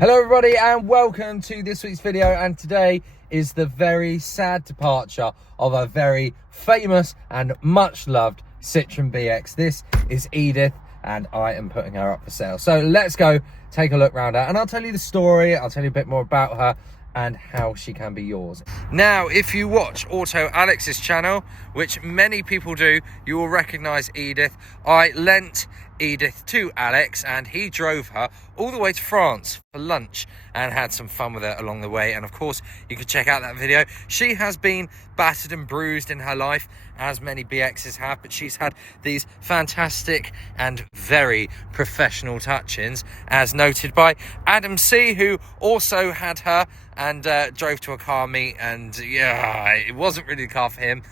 Hello everybody and welcome to this week's video, and today is the very sad departure of a very famous and much loved Citroen BX. This is Edith and I am putting her up for sale. So let's go take a look around her and I'll tell you the story, I'll tell you a bit more about her and how she can be yours. Now, if you watch Auto Alex's channel, which many people do, you will recognise Edith. I lent Edith to Alex and he drove her all the way to France for lunch and had some fun with her along the way. And of course, you can check out that video. She has been battered and bruised in her life, as many BXs have, but she's had these fantastic and very professional touch-ins, as noted by Adam C, who also had her and drove to a car meet, and yeah, it wasn't really the car for him.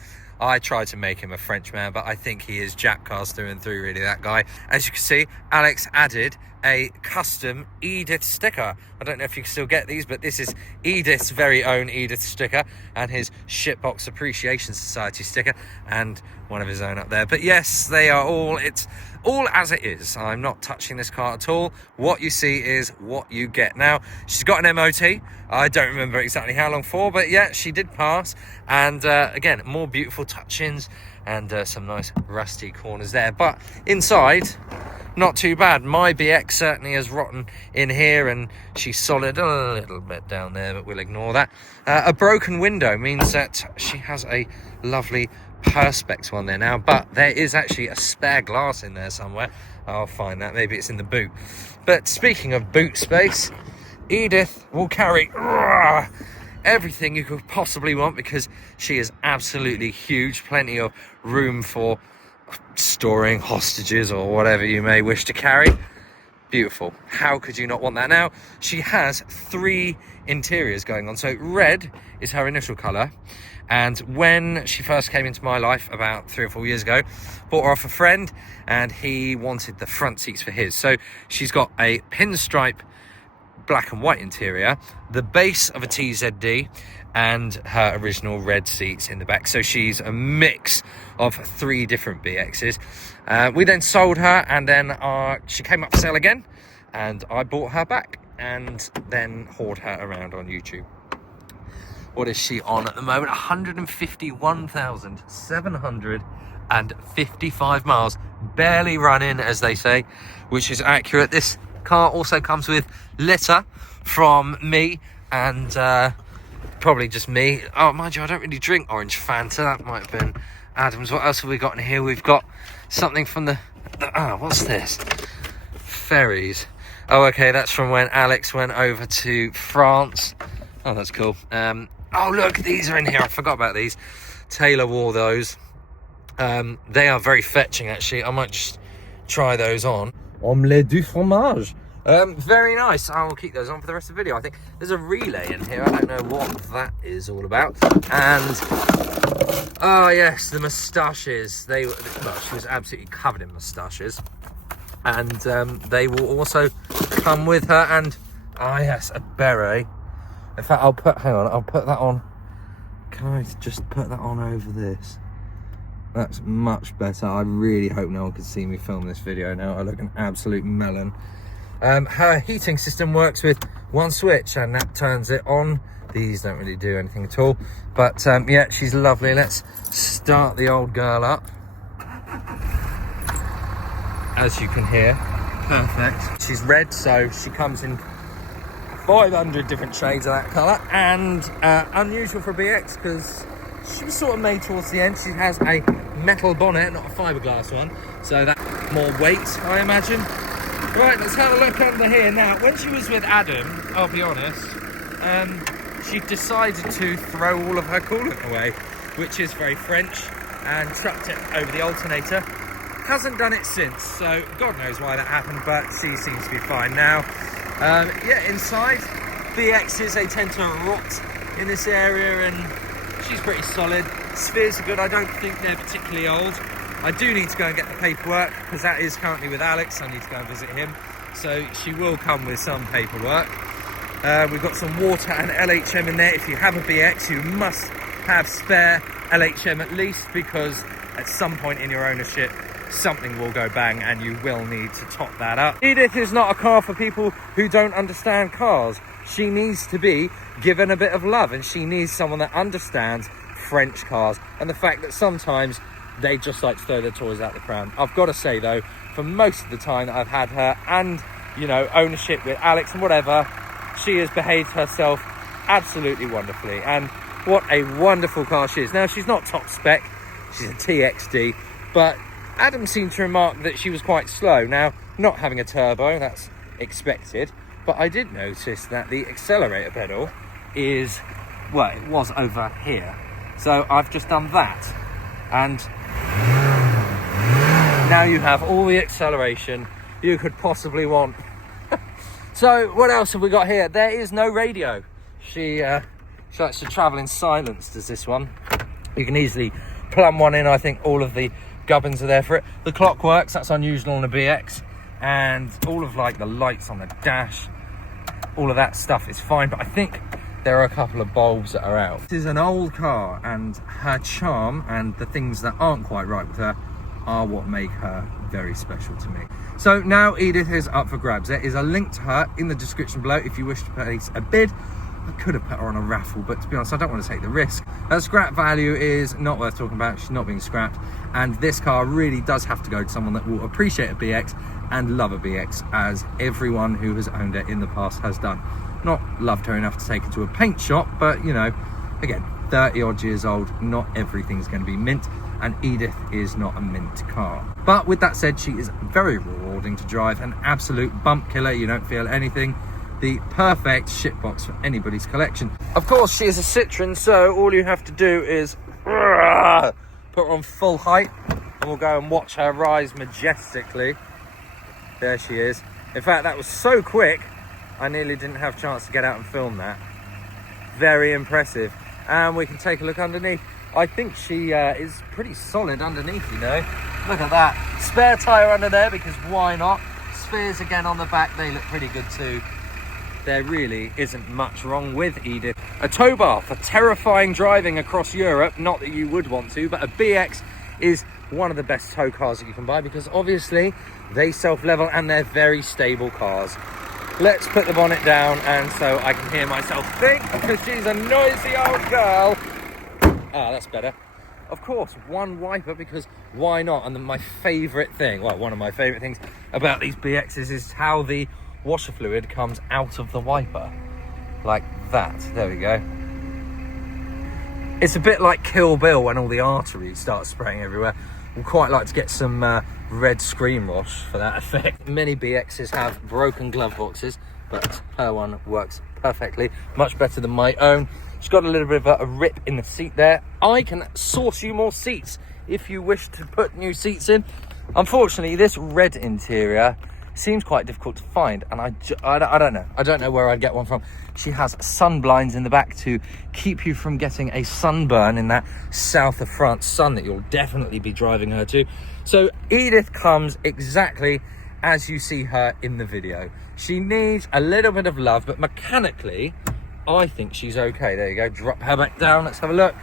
I tried to make him a Frenchman, but I think he is Jap cars through and through, really, that guy. As you can see, Alex added a custom Edith sticker. I don't know if you can still get these, but this is Edith's very own Edith sticker and his Shitbox Appreciation Society sticker and one of his own up there. But yes, they are all, it's all as it is. I'm not touching this car at all. What you see is what you get. Now, she's got an MOT. I don't remember exactly how long for, but yeah, she did pass. And again, more beautiful touch-ins and some nice rusty corners there. But inside, not too bad. My BX certainly is rotten in here and she's solid a little bit down there, but we'll ignore that. A broken window means that she has a lovely Perspex one there now, but there is actually a spare glass in there somewhere. I'll find that, maybe it's in the boot. But speaking of boot space, Edith will carry everything you could possibly want because she is absolutely huge. Plenty of room for storing hostages or whatever you may wish to carry. Beautiful. How could you not want that? Now, she has 3 interiors going on. So red is her initial colour, and when she first came into my life about 3 or 4 years ago, bought her off a friend and he wanted the front seats for his. So she's got a pinstripe black and white interior, the base of a TZD, and her original red seats in the back. So she's a mix of 3 different BXs. We then sold her, and then she came up for sale again, and I bought her back and then hauled her around on YouTube. What is she on at the moment? 151,755 miles, barely running, as they say, which is accurate. This car also comes with litter from me and probably just me. Oh, mind you, I don't really drink orange Fanta. That might have been Adam's. What else have we got in here? We've got something from the what's this? Ferries. Oh, okay, that's from when Alex went over to France. Oh, that's cool. Oh, look, these are in here. I forgot about these. Taylor wore those. They are very fetching, actually. I might just try those on. Omelette du fromage. Very nice. I will keep those on for the rest of the video. I think there's a relay in here. I don't know what that is all about. And oh yes, the moustaches. Well, she was absolutely covered in moustaches, and they will also come with her. And oh yes, a beret. In fact, I'll put that on. Can I just put that on over this? That's much better. I really hope no one can see me film this video now. I look an absolute melon. Her heating system works with one switch and that turns it on. These don't really do anything at all. But yeah, she's lovely. Let's start the old girl up. As you can hear, perfect. She's red, so she comes in 500 different shades of that colour, and unusual for a BX because she was sort of made towards the end. She has a metal bonnet, not a fiberglass one, so that's more weight, I imagine. Right, let's have a look under here. Now, when she was with Adam, I'll be honest, she decided to throw all of her coolant away, which is very French, and chucked it over the alternator. Hasn't done it since, so God knows why that happened, but she seems to be fine now. Yeah, inside, BXs, they tend to rot in this area, and she's pretty solid. Spheres are good. I don't think they're particularly old. I do need to go and get the paperwork because that is currently with Alex. I need to go and visit him, so she will come with some paperwork. We've got some water and LHM in there. If you have a BX, you must have spare LHM at least, because at some point in your ownership something will go bang and you will need to top that up. Edith is not a car for people who don't understand cars. She needs to be given a bit of love, and she needs someone that understands French cars and the fact that sometimes they just like to throw their toys out the pram. I've got to say though, for most of the time that I've had her, and you know, ownership with Alex and whatever, she has behaved herself absolutely wonderfully, and what a wonderful car she is. Now, she's not top spec, she's a TXD, but Adam seemed to remark that she was quite slow. Now, not having a turbo, that's expected, but I did notice that the accelerator pedal is, well, it was over here. So I've just done that, and now you have all the acceleration you could possibly want. So what else have we got here? There is no radio. She likes to travel in silence, does this one. You can easily plumb one in. I think all of the gubbins are there for it. The clock works, that's unusual on a BX, and all of like the lights on the dash, all of that stuff is fine, but I think there are a couple of bulbs that are out. This is an old car, and her charm and the things that aren't quite right with her are what make her very special to me. So now Edith is up for grabs. There is a link to her in the description below if you wish to place a bid. I could have put her on a raffle, but to be honest, I don't want to take the risk. Her scrap value is not worth talking about. She's not being scrapped, and this car really does have to go to someone that will appreciate a BX and love a BX, as everyone who has owned it in the past has done. Not loved her enough to take her to a paint shop, but you know, again, 30 odd years old, not everything's going to be mint, and Edith is not a mint car. But with that said, she is very rewarding to drive, an absolute bump killer. You don't feel anything. The perfect shitbox for anybody's collection. Of course, she is a Citroen, so all you have to do is put her on full height, and we'll go and watch her rise majestically. There she is. In fact, that was so quick, I nearly didn't have a chance to get out and film that. Very impressive. And we can take a look underneath. I think she is pretty solid underneath, you know. Look at that. Spare tyre under there, because why not? Spheres again on the back, they look pretty good too. There really isn't much wrong with Edith. A tow bar for terrifying driving across Europe. Not that you would want to, but a BX is one of the best tow cars that you can buy, because obviously they self-level and they're very stable cars. Let's put the bonnet down, and so I can hear myself think, because she's a noisy old girl. Ah, that's better. Of course, one wiper, because why not? And my favourite thing, well, one of my favourite things about these BXs is how the washer fluid comes out of the wiper. Like that. There we go. It's a bit like Kill Bill when all the arteries start spraying everywhere. We'd quite like to get some red screen wash for that effect. Many BXs have broken glove boxes, but her one works perfectly, much better than my own. She's got a little bit of a rip in the seat there. I can source you more seats if you wish to put new seats in. Unfortunately, this red interior seems quite difficult to find, and I don't know where I'd get one from. She has sun blinds in the back to keep you from getting a sunburn in that south of France sun that you'll definitely be driving her to. So Edith comes exactly as you see her in the video. She needs a little bit of love, but mechanically I think she's okay. There you go. Drop her back down. Let's have a look.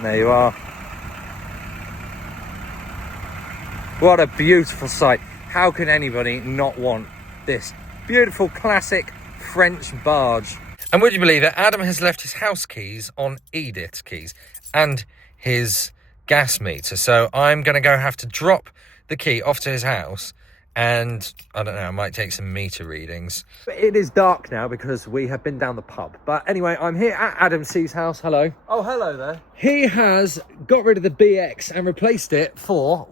There you are. What a beautiful sight. How can anybody not want this beautiful classic French barge? And would you believe it, Adam has left his house keys on Edith's keys and his gas meter. So I'm going to go have to drop the key off to his house, and I don't know, I might take some meter readings. It is dark now because we have been down the pub. But anyway, I'm here at Adam C's house. Hello. Oh, hello there. He has got rid of the BX and replaced it for...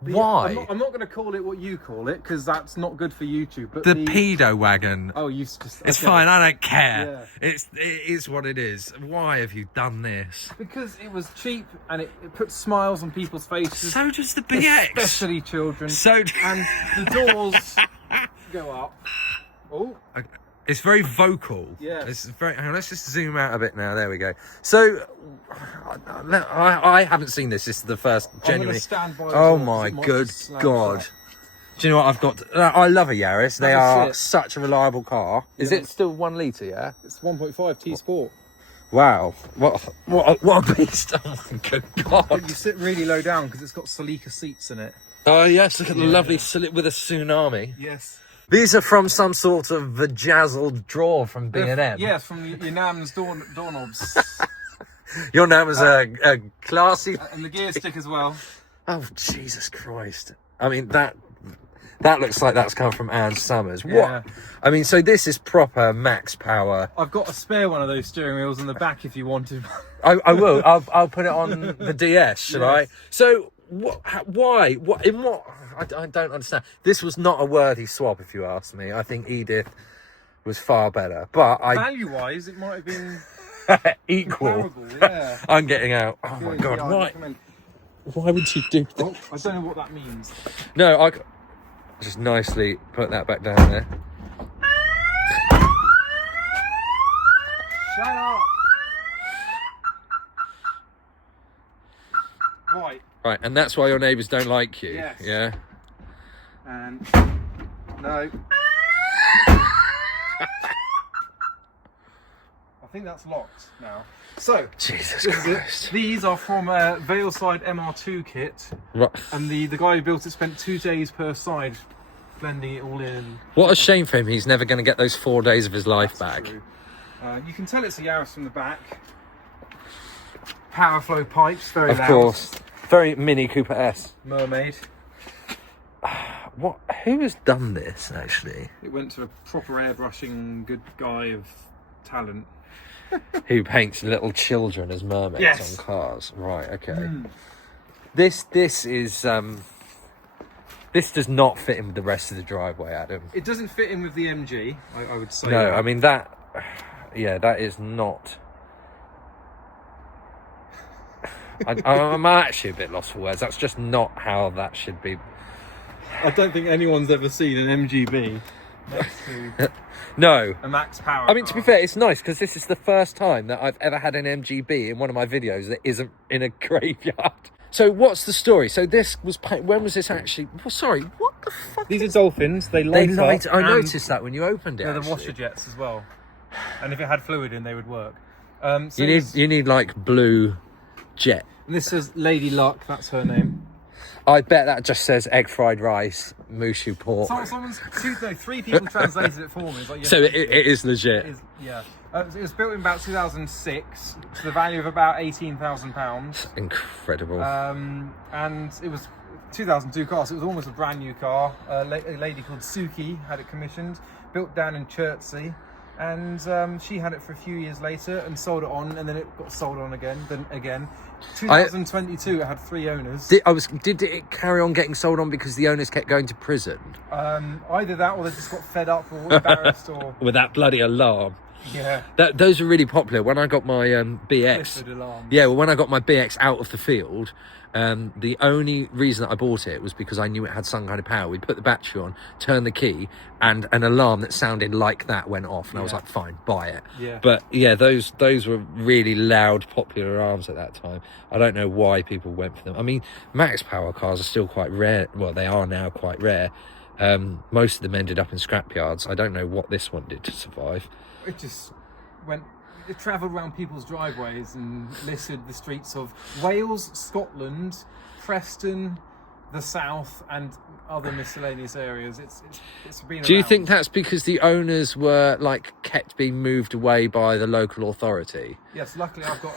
Why? I'm not going to call it what you call it, because that's not good for YouTube. But the pedo wagon. Oh, you just... It's okay. Fine, I don't care. Yeah. It is what it is. Why have you done this? Because it was cheap, and it puts smiles on people's faces. So does the BX. Especially children. And the doors go up. Oh. Okay. It's very vocal. Yeah. It's very. Hang on, let's just zoom out a bit now. There we go. So, I haven't seen this. This is the first genuinely. Stand by oh my good God! Do you know what I've got? I love a Yaris. They are such a reliable car. Is it still 1 litre? Yeah. It's 1.5 T Sport. Wow, what a beast! Oh my good God! You sit really low down because it's got Celica seats in it. Oh yes, look at the lovely with a tsunami. Yes. These are from some sort of vajazzled drawer from B&M. Yes, from your Nam's doorknobs. Your Nam is a classy... And the gear stick as well. Oh, Jesus Christ. I mean, that looks like that's come from Anne Summers. Yeah. What? I mean, so this is proper max power. I've got a spare one of those steering wheels in the back if you wanted. I will. I'll put it on the DS, shall I? So, why? I don't understand. This was not a worthy swap, if you ask me. I think Edith was far better. But value-wise, it might have been equal. Yeah. I'm getting out. Oh my God! Why would you do that? Oh, I don't know what that means. No, I just nicely put that back down there. Shut up. Right, and that's why your neighbours don't like you. Yes. Yeah. And no. I think that's locked now. So, Jesus Christ. These are from a Valeside MR2 kit. Right. And the guy who built it spent 2 days per side blending it all in. What a shame for him. He's never going to get those 4 days of his life back. True. You can tell it's a Yaris from the back. Power flow pipes, very loud. Of course. Very Mini Cooper S. Mermaid. What? Who has done this, actually? It went to a proper airbrushing good guy of talent. Who paints little children as mermaids on cars. Right, okay. This is... this does not fit in with the rest of the driveway, Adam. It doesn't fit in with the MG, I would say. No, I mean that... Yeah, that is not... I'm actually a bit lost for words. That's just not how that should be. I don't think anyone's ever seen an MGB next to no. a max power I mean, to be fair, it's nice because this is the first time that I've ever had an MGB in one of my videos that isn't in a graveyard. So what's the story? So this was... When was this actually... Well, sorry, what the fuck? These are dolphins. They light up. I noticed that when you opened it. They're the washer jets as well. And if it had fluid in, they would work. So you need like blue... jet. And this says Lady Luck, that's her name. I bet that just says egg fried rice, mushu pork. Three people translated it for me. It's like, yes, so it is legit. It is, yeah. It was built in about 2006 to the value of about £18,000. Incredible. And it was 2002 car, so it was almost a brand new car. A lady called Suki had it commissioned, built down in Chertsey. And she had it for a few years later and sold it on, and then it got sold on again. 2022, it had 3 owners. Did it carry on getting sold on because the owners kept going to prison? Either that, or they just got fed up or embarrassed, or with that bloody alarm. Yeah. Those are really popular. When I got my BX, yeah, well, when I got my BX out of the field. The only reason that I bought it was because I knew it had some kind of power. We'd put the battery on, turn the key, and an alarm that sounded like that went off. And I was like, fine, buy it. Yeah. But yeah, those were really loud, popular alarms at that time. I don't know why people went for them. I mean, max power cars are still quite rare. Well, they are now quite rare. Most of them ended up in scrapyards. I don't know what this one did to survive. It just went... It travelled around people's driveways and listed the streets of Wales, Scotland, Preston, the South, and other miscellaneous areas. It's been around. Do you think that's because the owners were like kept being moved away by the local authority? Yes, luckily I've got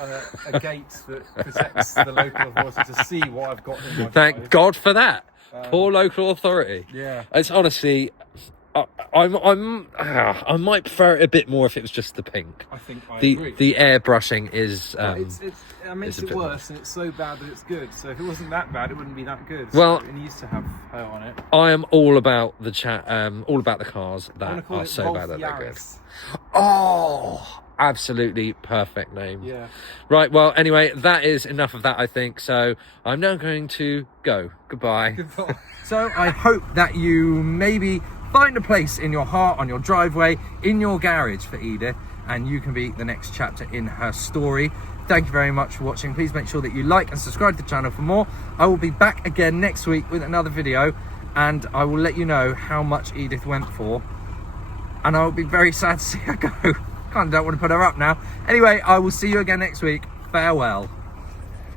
a gate that protects the local authority to see what I've got in my Thank drive. God for that. Poor local authority. Yeah. It's honestly... I might prefer it a bit more if it was just the pink. I think I agree. The airbrushing is... it makes it worse, and it's so bad that it's good. So if it wasn't that bad, it wouldn't be that good. Well, so it needs to have her on it. I am all about the all about the cars that are so bad that they're good. Oh, absolutely perfect name. Yeah. Right, well, anyway, that is enough of that, I think. So I'm now going to go. Goodbye. Goodbye. So I hope that you maybe find a place in your heart, on your driveway, in your garage for Edith, and you can be the next chapter in her story. Thank you very much for watching. Please make sure that you like and subscribe to the channel for more. I will be back again next week with another video, and I will let you know how much Edith went for, and I will be very sad to see her go. kind of don't want to put her up now. Anyway, I will see you again next week. Farewell.